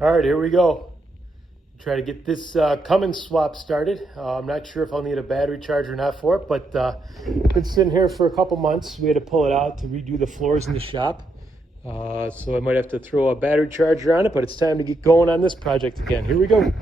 All right, here we go. Try to get this Cummins swap started. I'm not sure if I'll need a battery charger or not for it, but been sitting here for a couple months. We had to pull it out to redo the floors in the shop. So I might have to throw a battery charger on it, but it's time to get going on this project again. Here we go.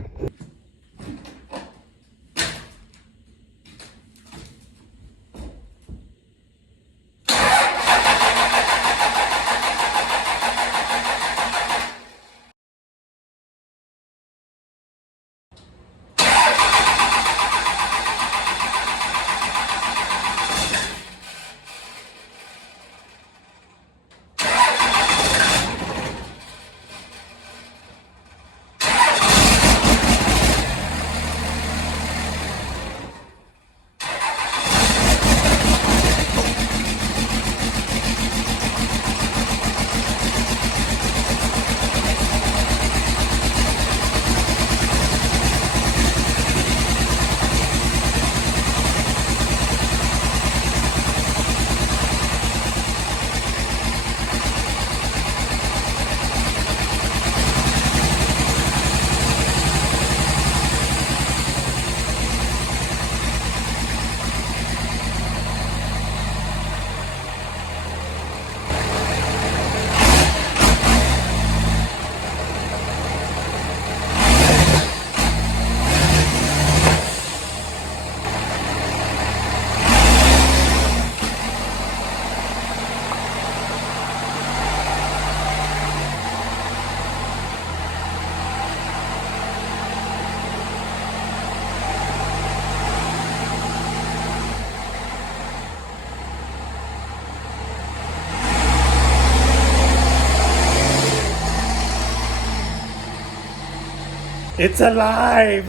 It's alive!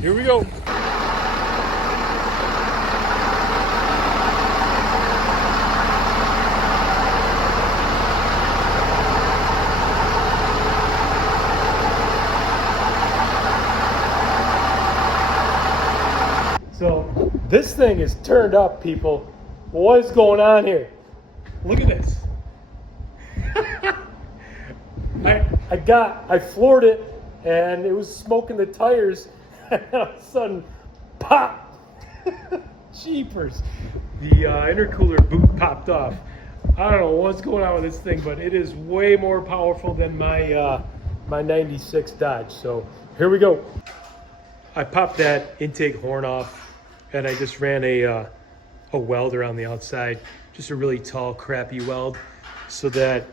Here we go. So this thing is turned up, people. What is going on here? Look at this. I floored it and it was smoking the tires and all of a sudden, pop! Jeepers. The intercooler boot popped off. I don't know what's going on with this thing, but it is way more powerful than my my 96 Dodge. So here we go. I popped that intake horn off and I just ran a weld around the outside, just a really tall, crappy weld, so that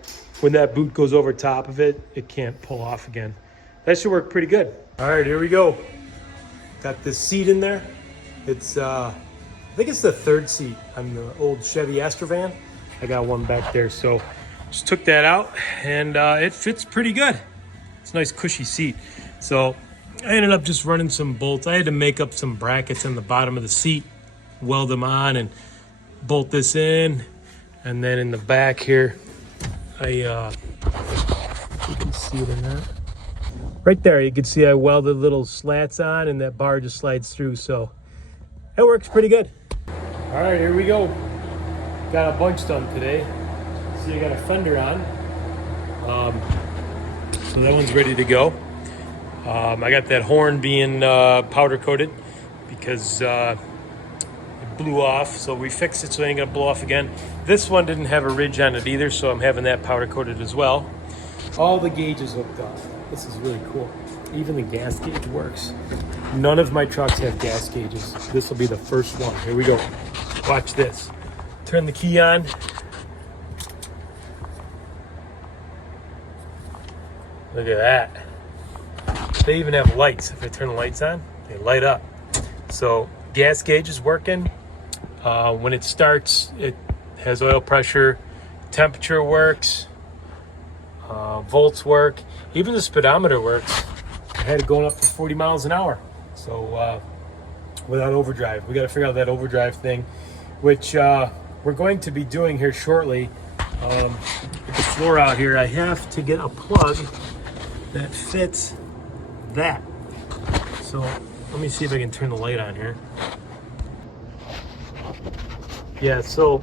when that boot goes over top of it, it can't pull off again. That should work pretty good. All right, here we go. Got this seat in there. It's, I think it's the third seat on the old Chevy Astrovan. I got one back there, so just took that out and it fits pretty good. It's a nice cushy seat. So I ended up just running some bolts. I had to make up some brackets on the bottom of the seat, weld them on and bolt this in. And then in the back here, you can see it in that. Right there, you can see I welded little slats on and that bar just slides through, so that works pretty good. All right, here we go. Got a bunch done today. See, I got a fender on. So that one's ready to go. I got that horn being powder coated because it blew off, so we fixed it so it ain't gonna blow off again. This one didn't have a ridge on it either, so I'm having that powder coated as well. All the gauges hooked up. This is really cool. Even the gas gauge works. None of my trucks have gas gauges. This will be the first one. Here we go. Watch this. Turn the key on. Look at that. They even have lights. If I turn the lights on, they light up. So gas gauge is working. When it starts, it has oil pressure, temperature works, volts work, even the speedometer works. I had it going up to 40 miles an hour. So without overdrive. We got to figure out that overdrive thing, which we're going to be doing here shortly. With the floor out here, I have to get a plug that fits that. So let me see if I can turn the light on here. Yeah, so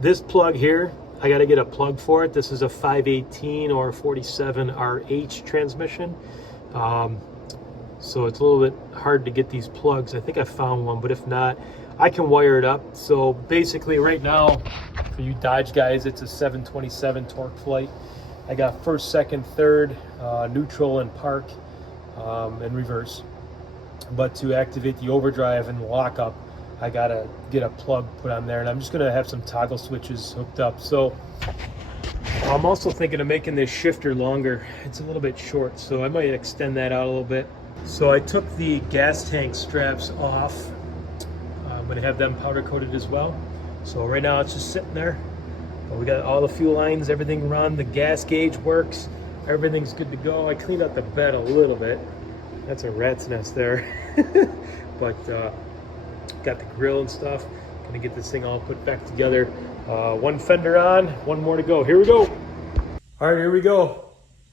this plug here I got to get a plug for it. This is a 518 or 47 RH transmission. So it's a little bit hard to get these plugs. I think I found one, but if not, I can wire it up. So basically right now, for you Dodge guys, it's a 727 torque flight. I got first, second, third, neutral and park, and reverse. But to activate the overdrive and the lockup, I gotta get a plug put on there, and I'm just gonna have some toggle switches hooked up. So I'm also thinking of making this shifter longer. It's a little bit short, so I might extend that out a little bit. So I took the gas tank straps off. I'm gonna have them powder coated as well. So right now it's just sitting there. But we got all the fuel lines, everything run, the gas gauge works, everything's good to go. I cleaned out the bed a little bit. That's a rat's nest there. But got the grill and stuff. Gonna get this thing all put back together. One fender on, one more to go. Here we go. All right, here we go.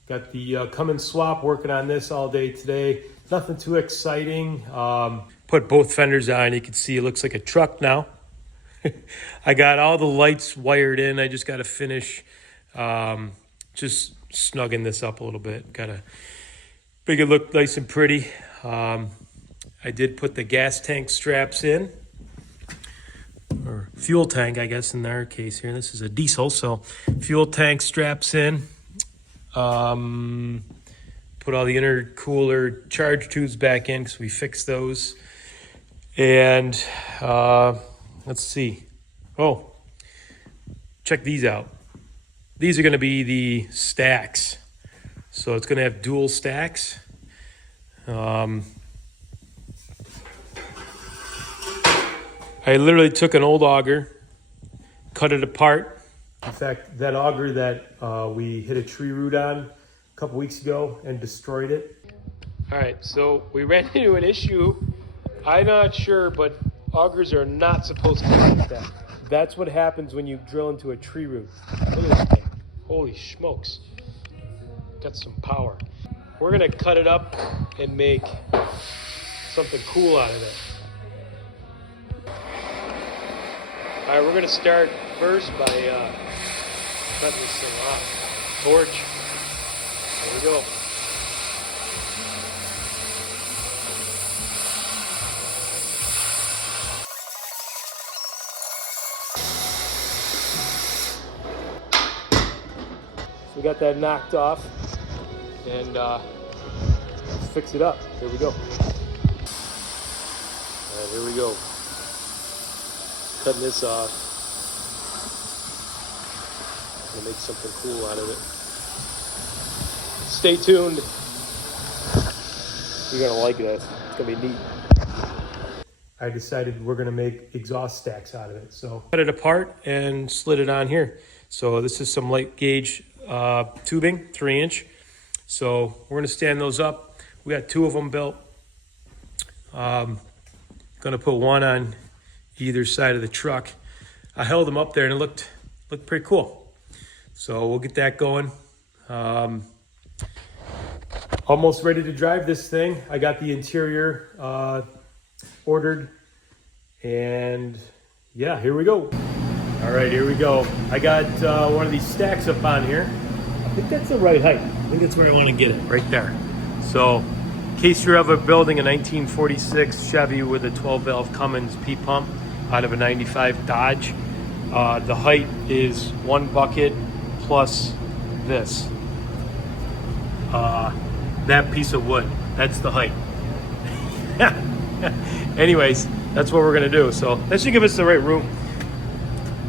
Got the Cummins swap, working on this all day today. Nothing too exciting. Put both fenders on. You can see it looks like a truck now. I got all the lights wired in. I just got to finish just snugging this up a little bit. Got to make it look nice and pretty. I did put the gas tank straps in, or fuel tank, I guess, in our case here. This is a diesel, so fuel tank straps in. Put all the intercooler charge tubes back in because we fixed those. And let's see. Oh, check these out. These are going to be the stacks. So it's going to have dual stacks. I literally took an old auger, cut it apart. In fact, that auger that we hit a tree root on a couple weeks ago and destroyed it. All right, so we ran into an issue. I'm not sure, but augers are not supposed to be like that. That's what happens when you drill into a tree root. Look at this thing. Holy smokes. Got some power. We're gonna cut it up and make something cool out of it. All right, we're gonna start first by cutting this thing off. Torch. There we go. We got that knocked off, and let's fix it up. Here we go. All right, here we go. Cutting this off. Gonna make something cool out of it. Stay tuned. You're gonna like this. It's gonna be neat. I decided we're gonna make exhaust stacks out of it. So cut it apart and slid it on here. So this is some light gauge tubing, 3-inch. So we're gonna stand those up. We got 2 of them built. Gonna put one on either side of the truck. I held them up there and it looked pretty cool. So we'll get that going. Almost ready to drive this thing. I got the interior ordered, and yeah, here we go. All right, here we go. I got one of these stacks up on here. I think that's the right height. I think that's where I want to get it, right there. So in case you're ever building a 1946 Chevy with a 12-valve Cummins P-pump out of a 95 Dodge, the height is 1 bucket plus this. That piece of wood, that's the height. Anyways, that's what we're gonna do. So that should give us the right room,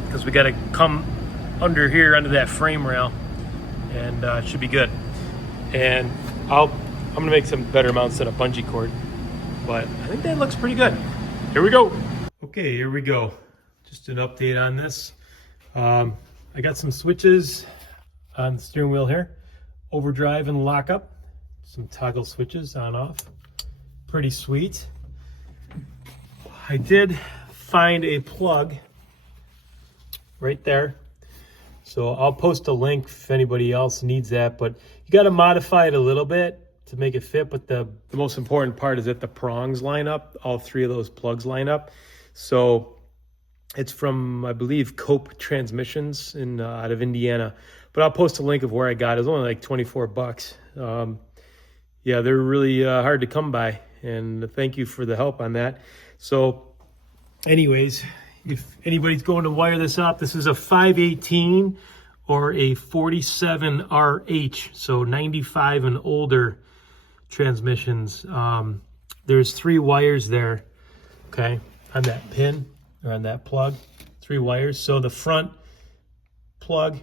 because we gotta come under here, under that frame rail, and it should be good. And I'm gonna make some better mounts than a bungee cord, but I think that looks pretty good. Here we go. Okay, here we go. Just an update on this. I got some switches on the steering wheel here. Overdrive and lockup. Some toggle switches on off. Pretty sweet. I did find a plug right there. So I'll post a link if anybody else needs that, but you got to modify it a little bit to make it fit. But the most important part is that the prongs line up. All 3 of those plugs line up. So It's from, I believe, Cope Transmissions in out of Indiana. But I'll post a link of where I got it. It was only like 24 bucks. Yeah, they're really hard to come by. And thank you for the help on that. So anyways, if anybody's going to wire this up, this is a 518 or a 47RH, so 95 and older transmissions. There's 3 wires there, okay, on that pin or on that plug, 3 wires. So the front plug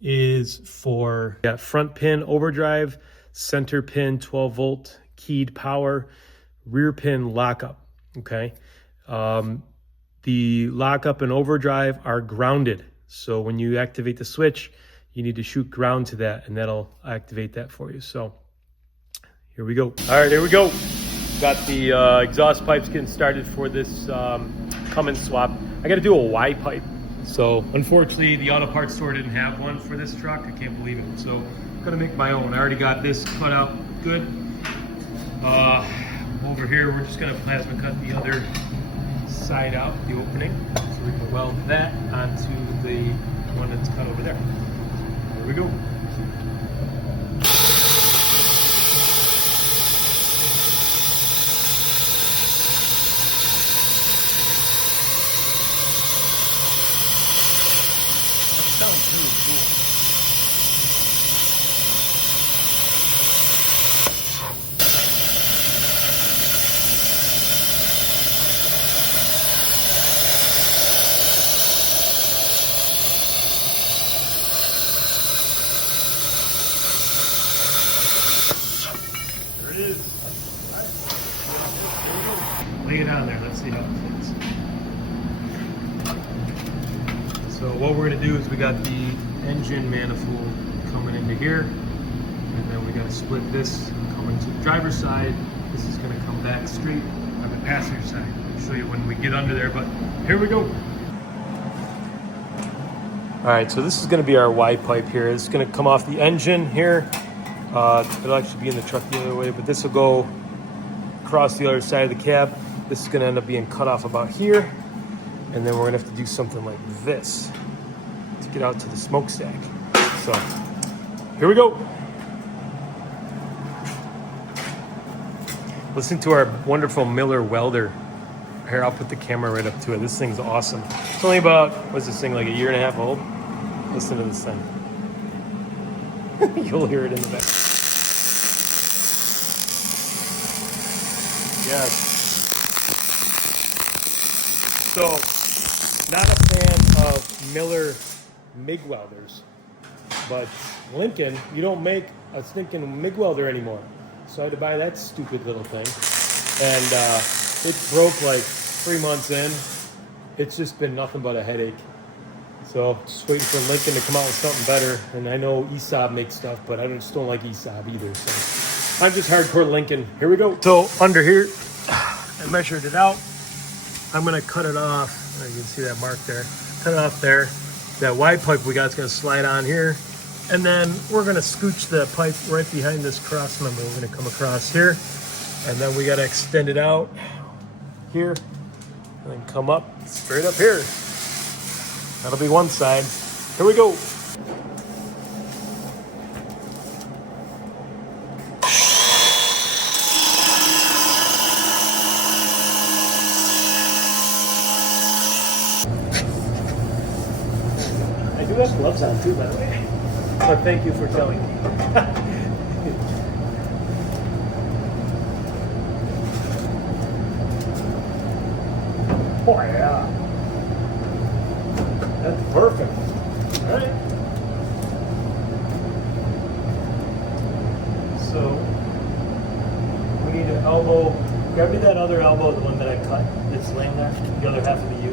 is for that front pin overdrive, center pin 12 volt keyed power, rear pin lockup, okay. The lockup and overdrive are grounded. So when you activate the switch, you need to shoot ground to that, and that'll activate that for you. So here we go. All right, here we go. Got the exhaust pipes getting started for this Cummins swap. I got to do a Y pipe. So unfortunately, the auto parts store didn't have one for this truck. I can't believe it. So I'm gonna make my own. I already got this cut out good. Over here, we're just gonna plasma cut the other side out, the opening, so we can weld that onto the one that's cut over there. There we go. That sounds really cool. It is. Lay it on there. Let's see how it fits. So what we're going to do is we got the engine manifold coming into here, and then we got to split this coming to the driver's side. This is going to come back straight on the passenger side. I'll show you when we get under there, but here we go. All right, so this is going to be our Y pipe here. It's going to come off the engine here. It'll actually be in the truck the other way, but this will go across the other side of the cab. This is going to end up being cut off about here, and then we're going to have to do something like this to get out to the smokestack. So here we go. Listen to our wonderful Miller welder. Here, I'll put the camera right up to it. This thing's awesome. It's only about, what's this thing, like 1.5 years old? Listen to this thing. You'll hear it in the back. Yes. So, not a fan of Miller MIG welders, but Lincoln, you don't make a stinking MIG welder anymore. So I had to buy that stupid little thing. And it broke like 3 months in. It's just been nothing but a headache. So just waiting for Lincoln to come out with something better. And I know ESAB makes stuff, but I just don't like ESAB either. So I'm just hardcore Lincoln. Here we go. So under here, I measured it out. I'm gonna cut it off. You can see that mark there. Cut it off there. That Y pipe we got is gonna slide on here. And then we're gonna scooch the pipe right behind this cross member. We're gonna come across here. And then we gotta extend it out here. And then come up straight up here. That'll be one side. Here we go. I do have gloves on too, by the way. But thank you for telling me. Oh yeah. That's perfect. All right. So we need an elbow. Grab me that other elbow, the one that I cut. That's laying there. The other half of the U.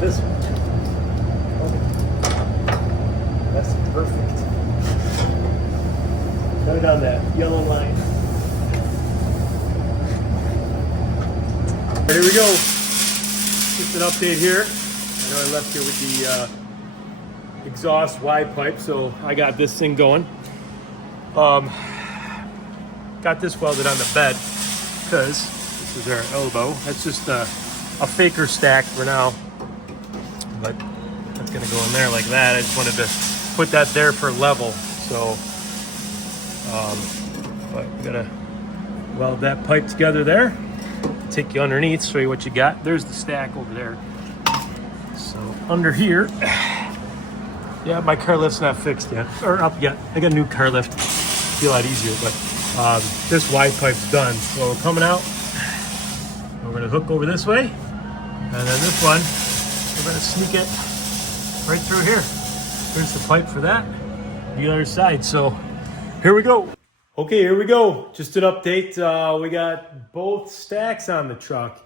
This Right on that yellow line. Here we go. Just an update here. I know I left here with the exhaust Y pipe, so I got this thing going. Got this welded on the bed because this is our elbow. That's just a faker stack for now, but that's gonna go in there like that. I just wanted to put that there for level. So, but we gotta weld that pipe together there. Take you underneath, show you what you got. There's the stack over there. So under here, yeah, my car lift's not fixed yet, or up yet. I got a new car lift. Be a lot easier, but this Y pipe's done. So coming out, we're gonna hook over this way, and then this one, we're gonna sneak it right through here. Here's the pipe for that, the other side. So here we go. Okay, here we go. Just an update. We got both stacks on the truck.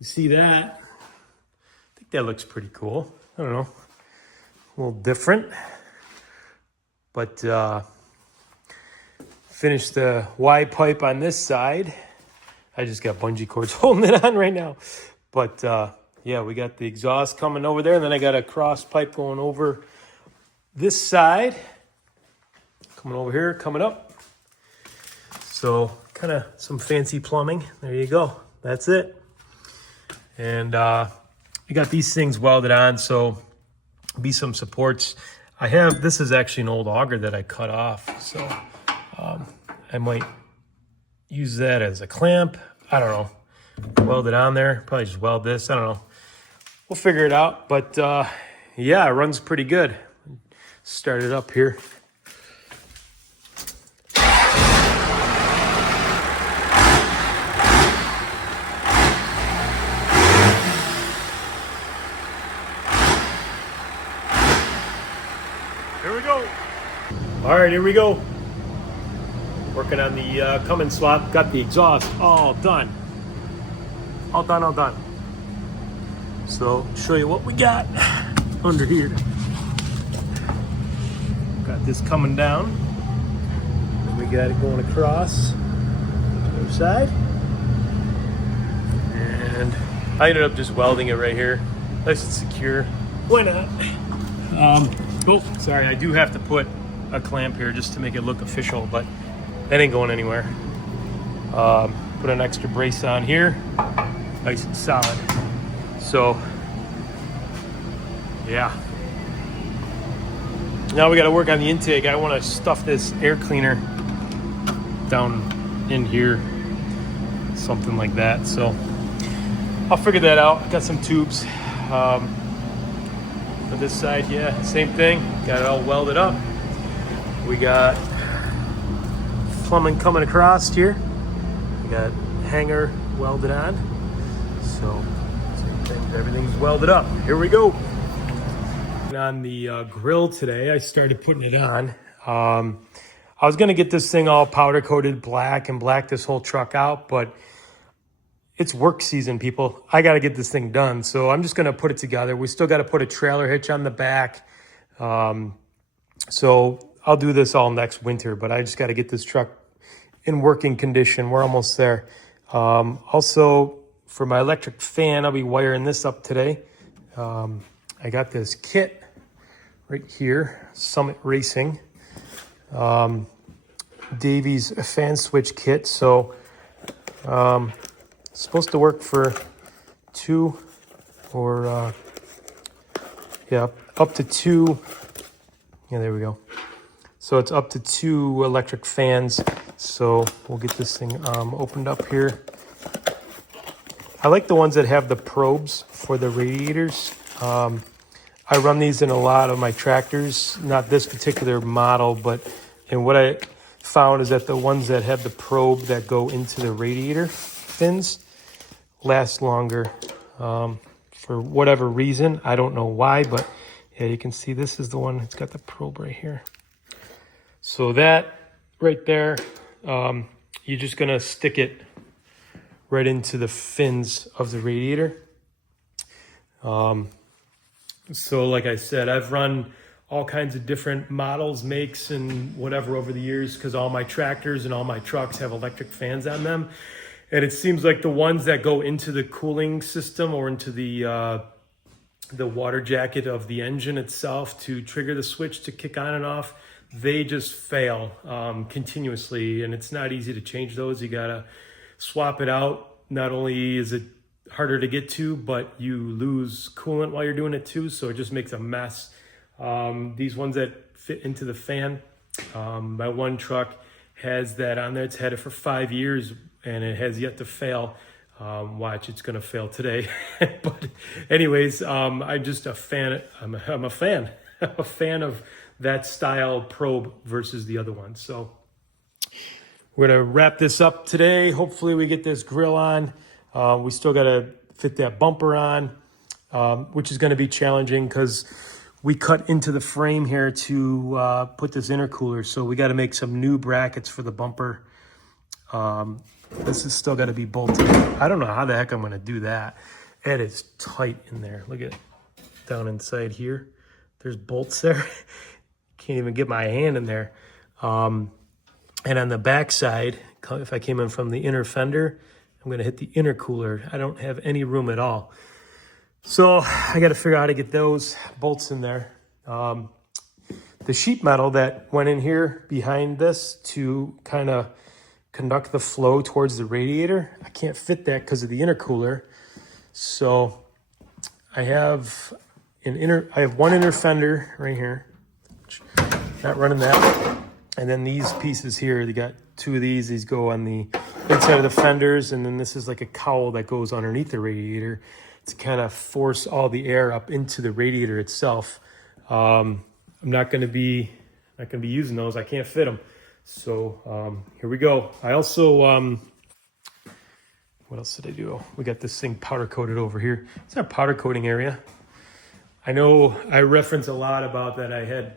You see that? I think that looks pretty cool. I don't know, a little different, but finished the Y pipe on this side. I just got bungee cords holding it on right now. But yeah, we got the exhaust coming over there, and then I got a cross pipe going over this side. Coming over here, coming up. So kind of some fancy plumbing. There you go. That's it. And we got these things welded on, so be some supports. This is actually an old auger that I cut off, so I might use that as a clamp. I don't know. Weld it on there. Probably just weld this. I don't know. We'll figure it out. But yeah, it runs pretty good. Start it up here. Here we go. All right, here we go. Working on the Cummins swap. Got the exhaust all done. All done, all done. So, show you what we got under here. Got this coming down. And we got it going across to the other side. And I ended up just welding it right here. Nice and secure. Why not? Oh, sorry, I do have to put a clamp here just to make it look official, but that ain't going anywhere. Put an extra brace on here, nice and solid. So, yeah. Now we got to work on the intake. I want to stuff this air cleaner down in here, something like that. So I'll figure that out. Got some tubes. For this side, yeah, same thing. Got it all welded up. We got plumbing coming across here. We got hanger welded on. So same thing, everything's welded up. Here we go. On the grill today, I started putting it on. I was gonna get this thing all powder coated black and black this whole truck out, but it's work season, people. I got to get this thing done. So I'm just going to put it together. We still got to put a trailer hitch on the back. So I'll do this all next winter, but I just got to get this truck in working condition. We're almost there. Also, for my electric fan, I'll be wiring this up today. I got this kit right here, Summit Racing. Davies fan switch kit. So, supposed to work for two or yeah, up to two. Yeah, there we go. So it's up to 2 electric fans. So we'll get this thing opened up here. I like the ones that have the probes for the radiators. I run these in a lot of my tractors, not this particular model, but and what I found is that the ones that have the probe that go into the radiator fins last longer for whatever reason. I don't know why, but yeah, you can see this is the one. It's got the probe right here. So that right there, you're just gonna stick it right into the fins of the radiator. So like I said, I've run all kinds of different models, makes, and whatever over the years, because all my tractors and all my trucks have electric fans on them. And it seems like the ones that go into the cooling system or into the water jacket of the engine itself to trigger the switch to kick on and off, they just fail continuously, and it's not easy to change those. You gotta swap it out. Not only is it harder to get to, but you lose coolant while you're doing it too, so it just makes a mess. These ones that fit into the fan, my one truck has that on there. It's had it for 5 years and it has yet to fail. Watch, it's gonna fail today. But anyways, I'm just a fan. I'm a fan. A fan of that style probe versus the other one. So we're gonna wrap this up today. Hopefully we get this grill on. We still gotta fit that bumper on, which is gonna be challenging because we cut into the frame here to put this intercooler. So we gotta make some new brackets for the bumper. This is still gotta be bolted. I don't know how the heck I'm gonna do that. It is tight in there. Look at it down inside here. There's bolts there. Can't even get my hand in there. And on the back side, if I came in from the inner fender, I'm gonna hit the intercooler. I don't have any room at all. So I gotta figure out how to get those bolts in there. The sheet metal that went in here behind this to kind of conduct the flow towards the radiator, I can't fit that because of the intercooler. So I have one inner fender right here, not running that. And then these pieces here, they got two of these. These go on the inside of the fenders, and then this is like a cowl that goes underneath the radiator to kind of force all the air up into the radiator itself. I'm not going to be using those. I can't fit them. So here we go. I also what else did I do? We got this thing powder coated over here. It's our powder coating area. I know I reference a lot about that. I had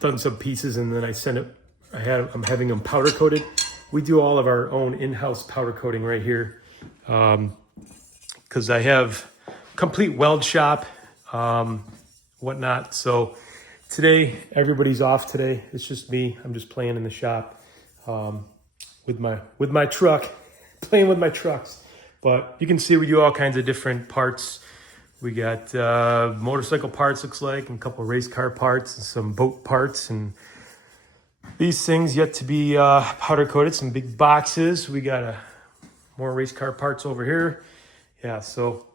done some pieces and then I sent it. I'm having them powder coated. We do all of our own in-house powder coating right here because I have complete weld shop, whatnot. So today everybody's off. Today it's just me. I'm just playing in the shop with my truck, playing with my trucks. But you can see we do all kinds of different parts. We got motorcycle parts, looks like, and a couple race car parts and some boat parts, and these things yet to be powder coated. Some big boxes. We got more race car parts over here. Yeah, so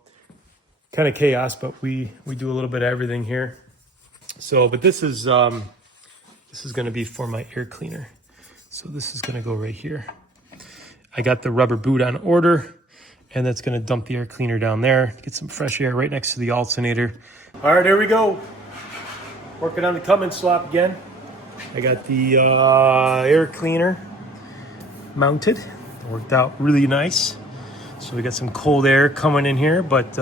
kind of chaos, but we do a little bit of everything here. So, but this is going to be for my air cleaner. So this is going to go right here. I got the rubber boot on order, and that's going to dump the air cleaner down there. Get some fresh air right next to the alternator. All right, here we go. Working on the Cummins swap again. I got the air cleaner mounted. It worked out really nice. So we got some cold air coming in here, but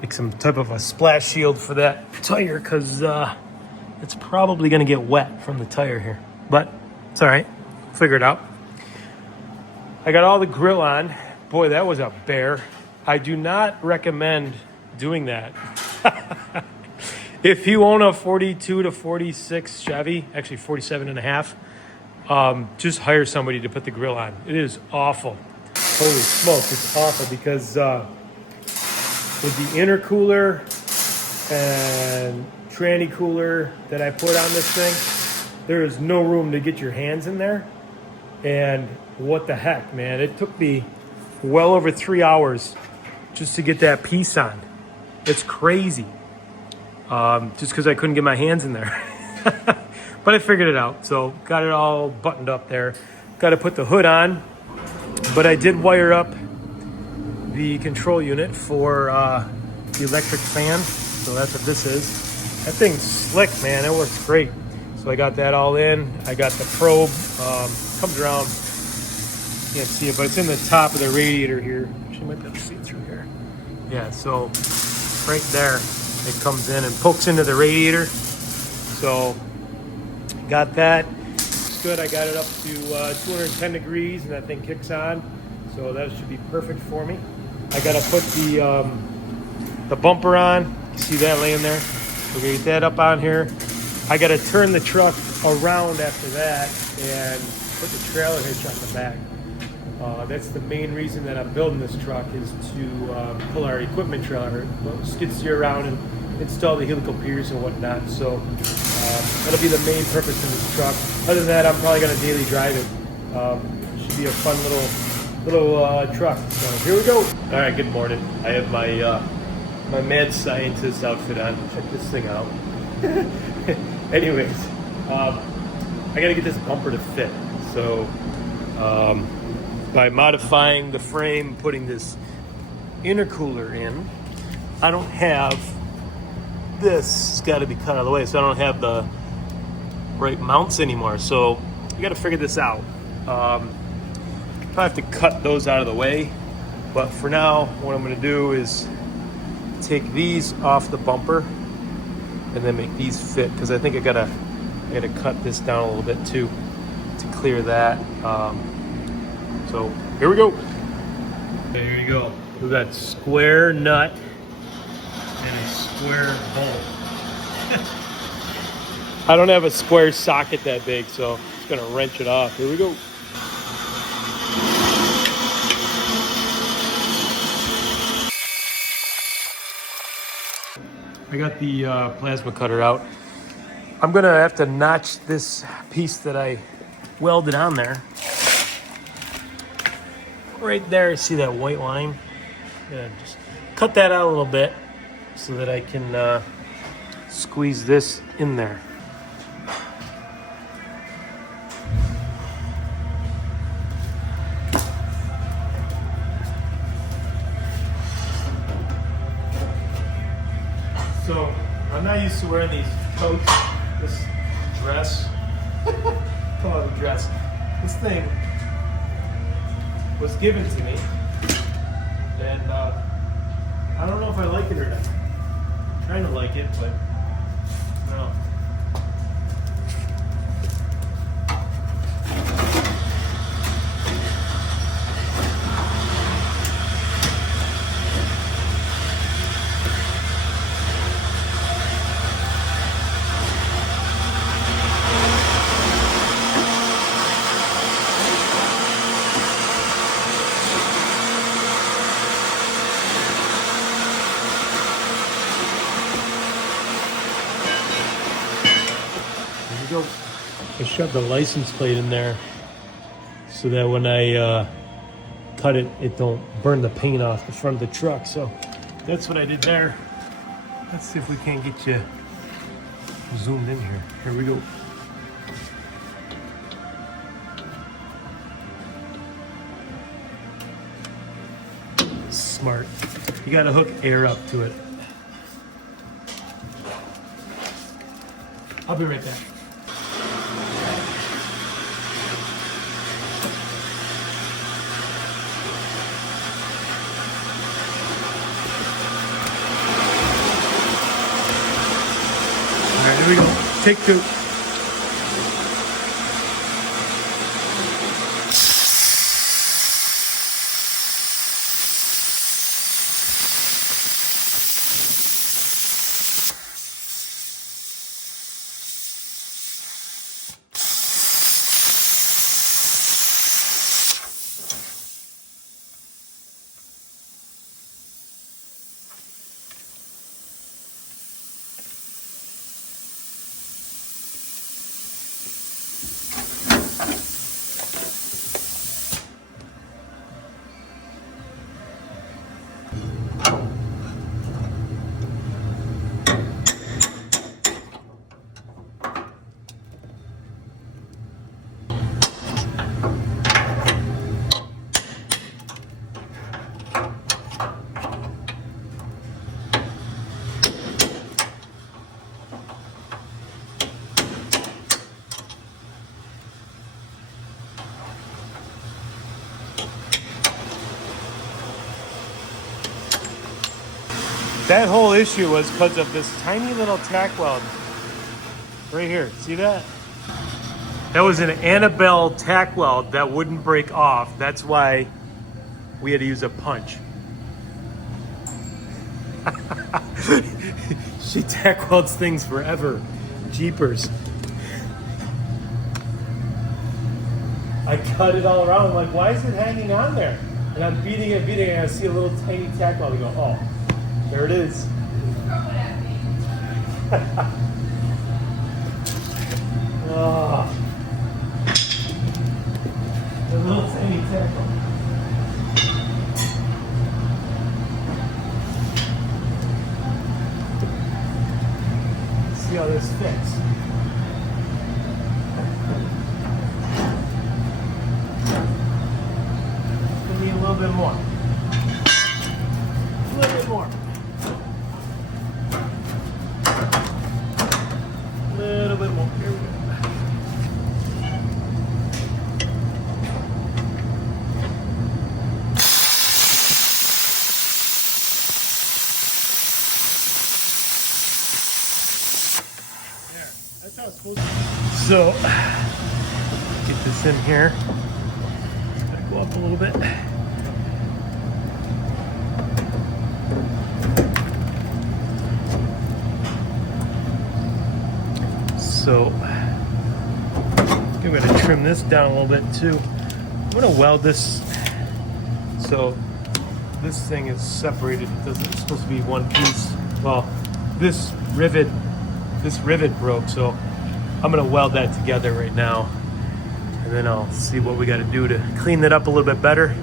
make some type of a splash shield for that tire because it's probably going to get wet from the tire here. But it's all right. Figure it out. I got all the grill on. Boy, that was a bear. I do not recommend doing that. If you own a 42 to 46 Chevy, actually 47 and a half, just hire somebody to put the grill on. It is awful. Holy smokes, it's awful because with the intercooler and tranny cooler that I put on this thing, there is no room to get your hands in there. And what the heck, man? It took me well over 3 hours just to get that piece on. It's crazy. Just because I couldn't get my hands in there. But I figured it out. So got it all buttoned up there. Got to put the hood on. But I did wire up the control unit for the electric fan. So that's what this is. That thing's slick, man. It works great. So I got that all in. I got the probe. Comes around. You can't see it, but it's in the top of the radiator here. Actually, might be able to see it through here. Yeah, so right there, it comes in and pokes into the radiator. So got that. It's good. I got it up to 210 degrees, and that thing kicks on. So that should be perfect for me. I got to put the bumper on. See that laying there? We're gonna get that up on here. I gotta turn the truck around after that and put the trailer hitch on the back. That's the main reason that I'm building this truck, is to pull our equipment trailer, skid steer around and install the helical piers and whatnot. So that'll be the main purpose of this truck. Other than that, I'm probably gonna daily drive it. Should be a fun little truck. So here we go. All right, good morning. I have my my mad scientist outfit on. Check this thing out. Anyways, I gotta get this bumper to fit. So by modifying the frame, putting this intercooler in, I don't have this. It's got to be cut out of the way, so I don't have the right mounts anymore. So you got to figure this out. Probably have to cut those out of the way, but for now, what I'm going to do is take these off the bumper and then make these fit, because I think I gotta cut this down a little bit too to clear that. So here we go. Okay, here you go. We got square nut and a square bolt. I don't have a square socket that big, so I'm just gonna wrench it off. Here we go. I got the plasma cutter out. I'm gonna have to notch this piece that I welded on there. Right there, see that white line? Yeah, just cut that out a little bit so that I can squeeze this in there. So I'm not used to wearing these coats, this dress. Call it a dress. This thing was given to me, and I don't know if I like it or not. I'm trying to like it, but I don't know. Go. I shoved the license plate in there so that when I cut it, it don't burn the paint off the front of the truck. So that's what I did there. Let's see if we can't get you zoomed in here. Here we go. Smart. You gotta hook air up to it. I'll be right back. Here we go. Take two. That whole issue was because of this tiny little tack weld right here. See that? That was an Annabelle tack weld that wouldn't break off. That's why we had to use a punch. She tack welds things forever. Jeepers. I cut it all around. I'm like, why is it hanging on there? And I'm beating it, and I see a little tiny tack weld. I go, oh, there it is. Oh. A little tiny tack weld. See how this fits. Give me a little bit more. A little bit more. A little bit more. Here we go. That's how it's supposed to be. So, get this in here. Gotta go up a little bit. So, I'm gonna trim this down a little bit too. I'm gonna weld this. So, this thing is separated. It's supposed to be one piece. Well, this rivet broke, so I'm gonna weld that together right now, and then I'll see what we got to do to clean that up a little bit better.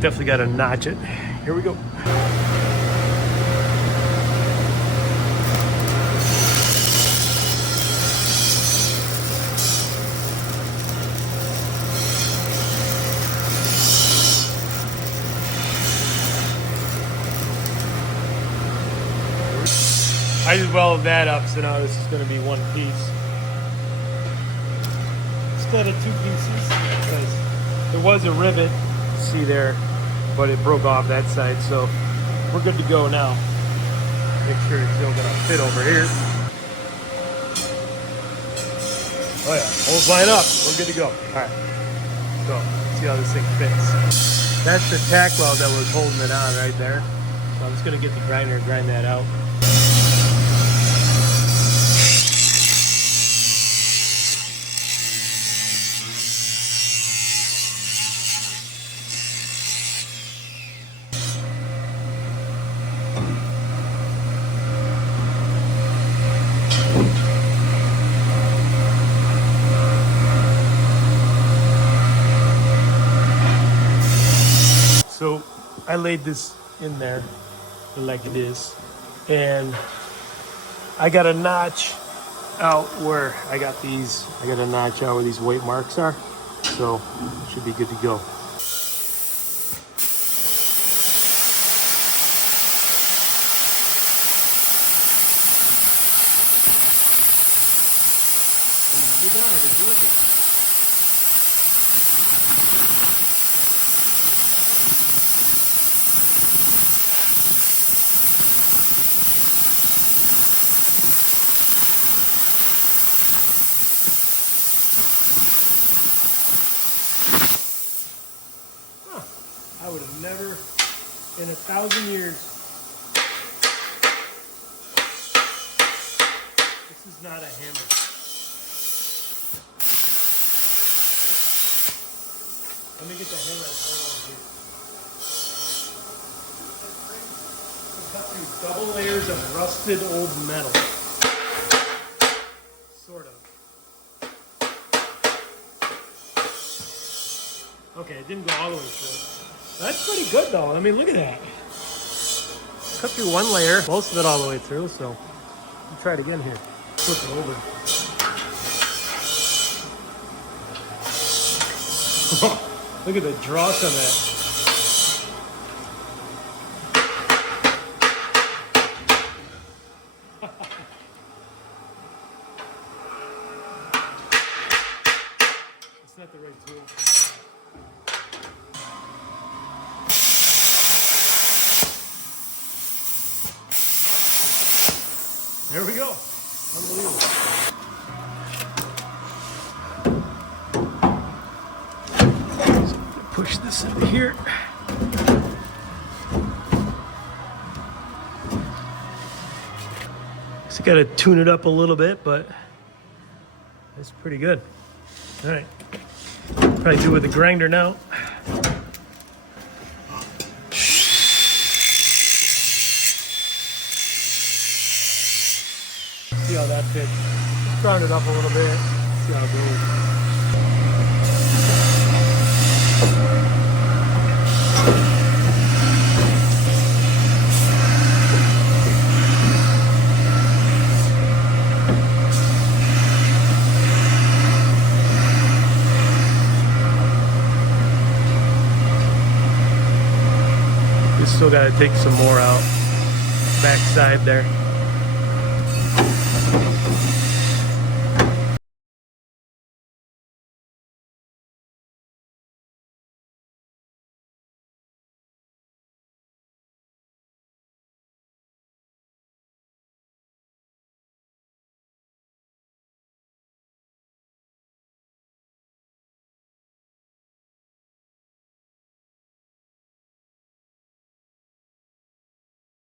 Definitely got to notch it. Here we go. I just welded that up, so now this is going to be one piece instead of two pieces, because there was a rivet, see there, but it broke off that side, so we're good to go now. Make sure it's still going to fit over here. Oh yeah, holes line up, we're good to go. All right, so let's see how this thing fits. That's the tack weld that was holding it on right there. So I'm just going to get the grinder and grind that out. So I laid this in there like it is, and I got a notch out where I got a notch out where these white marks are, so it should be good to go. I would have never in 1,000 years. This is not a hammer. Let me get the hammer over here. Cut through double layers of rusted old metal. Sort of. Okay, it didn't go all the way through. That's pretty good though. I mean, look at that. Cut through one layer, most of it all the way through, so let's try it again here. Flip it over. Look at the dross on that. It's not the right tool. There we go. Unbelievable. So push this into here. Just got to tune it up a little bit, but it's pretty good. All right, probably do it with the grinder now. See how that fits. Just round it up a little bit. See how it goes. You still got to take some more out. Backside there.